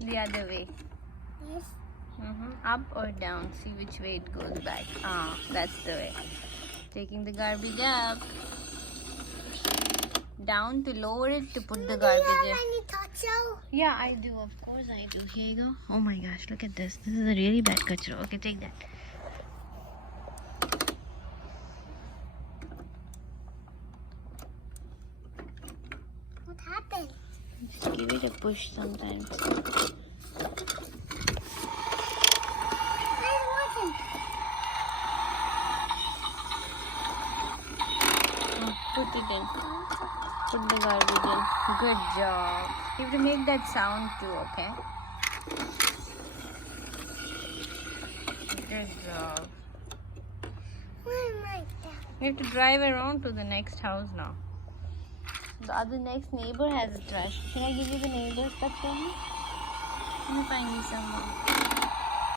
The other way. Yes. Up or down? See which way it goes back. Ah, that's the way. Taking the garbage up. Down to lower it to put the garbage in. Do you have any kachao? Yeah, I do. Of course I do. Here you go. Oh my gosh, look at this. This is a really bad kachra. Okay, take that. What happened? Just give it a push sometimes. Where's Martin? Oh, put it in. Put the garbage in. Good job. You have to make that sound too, okay? Good job. Where am I down? We have to drive around to the next house now. The other next neighbor has a trash. Should I give you the neighbor's cup, baby? Let me find you someone.